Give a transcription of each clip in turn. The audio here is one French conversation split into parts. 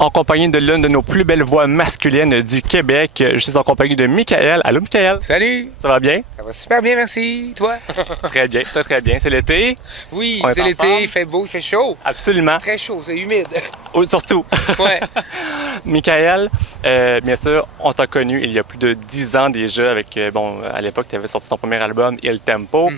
en compagnie de l'une de nos plus belles voix masculines du Québec. Je suis en compagnie de Michael. Allô, Michael? Salut! Ça va bien? Ça va super bien, merci. Toi? Très bien, très bien. C'est l'été? Oui, On est c'est en l'été, forme? il fait beau, il fait chaud. Absolument. Très chaud, c'est humide. Oh, surtout. Ouais. Michael, bien sûr, on t'a connu il y a plus de 10 ans déjà avec, à l'époque, tu avais sorti ton premier album, Il Tempo.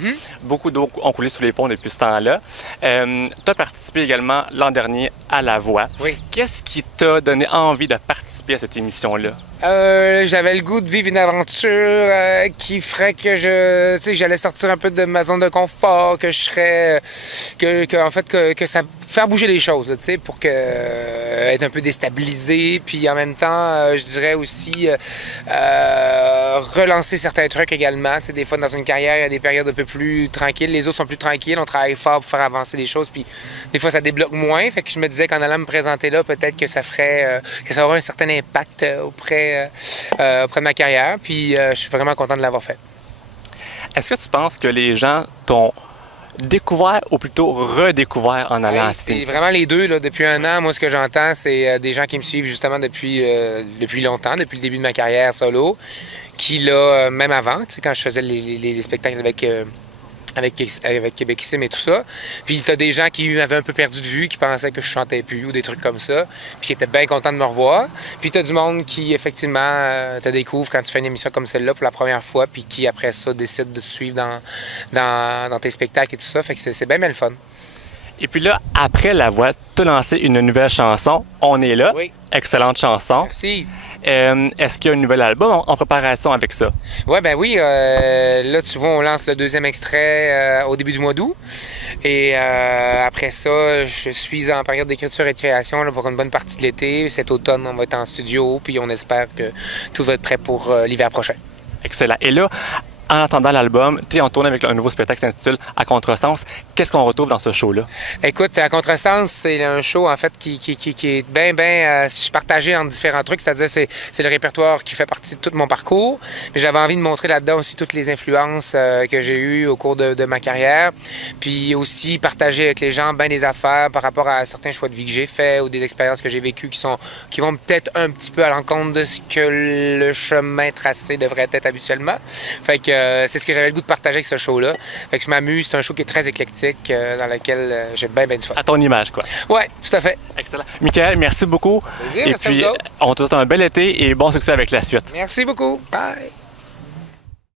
Beaucoup d'eau ont coulé sous les ponts depuis ce temps-là. Tu as participé également l'an dernier à La Voix. Oui. Qu'est-ce qui t'a donné envie de participer à cette émission-là? J'avais le goût de vivre une aventure qui ferait que j'allais sortir un peu de ma zone de confort, que je serais, que ça faire bouger les choses, tu sais, pour que être un peu déstabilisé, puis en même temps, je dirais aussi relancer certains trucs également. Tu sais, des fois dans une carrière, il y a des périodes un peu plus tranquilles, les autres sont plus tranquilles, on travaille fort pour faire avancer les choses, puis des fois ça débloque moins. Fait que je me disais qu'en allant me présenter là, peut-être que ça ferait, que ça aurait un certain impact auprès de ma carrière, puis je suis vraiment content de l'avoir fait. Est-ce que tu penses que les gens t'ont découvert ou plutôt redécouvert en allant à cette C'est émission? vraiment les deux. Là. Depuis un an, moi, ce que j'entends, c'est des gens qui me suivent justement depuis longtemps, depuis le début de ma carrière solo, qui, là, même avant, tu sais, quand je faisais les spectacles avec Québecissime et tout ça. Puis t'as des gens qui m'avaient un peu perdu de vue, qui pensaient que je chantais plus ou des trucs comme ça, puis qui étaient bien contents de me revoir. Puis t'as du monde qui, effectivement, te découvre quand tu fais une émission comme celle-là pour la première fois, puis qui, après ça, décide de te suivre dans tes spectacles et tout ça. Fait que c'est bien le fun. Et puis là, après La Voix, tu as lancé une nouvelle chanson, On est là. Oui. Excellente chanson. Merci. Est-ce qu'il y a un nouvel album en préparation avec ça? Ouais, ben oui. Là, tu vois, on lance le deuxième extrait au début du mois d'août. Et après ça, je suis en période d'écriture et de création là, pour une bonne partie de l'été. Cet automne, on va être en studio, puis on espère que tout va être prêt pour l'hiver prochain. Excellent. Et là, en attendant l'album, tu es en tournée avec un nouveau spectacle qui s'intitule À Contresens. Qu'est-ce qu'on retrouve dans ce show-là? Écoute, À Contresens, c'est un show, en fait, qui est bien partagé en différents trucs. C'est-à-dire, c'est le répertoire qui fait partie de tout mon parcours. Mais j'avais envie de montrer là-dedans aussi toutes les influences que j'ai eues au cours de ma carrière. Puis aussi partager avec les gens bien des affaires par rapport à certains choix de vie que j'ai faits ou des expériences que j'ai vécues qui vont peut-être un petit peu à l'encontre de ce que le chemin tracé devrait être habituellement. Fait que c'est ce que j'avais le goût de partager avec ce show-là. Fait que je m'amuse. C'est un show qui est très éclectique, dans lequel j'ai bien du fun. À ton image, quoi. Ouais, tout à fait. Excellent. Michael, merci beaucoup. Plaisir, Et merci à puis, vous autres. on te souhaite un bel été et bon succès avec la suite. Merci beaucoup. Bye.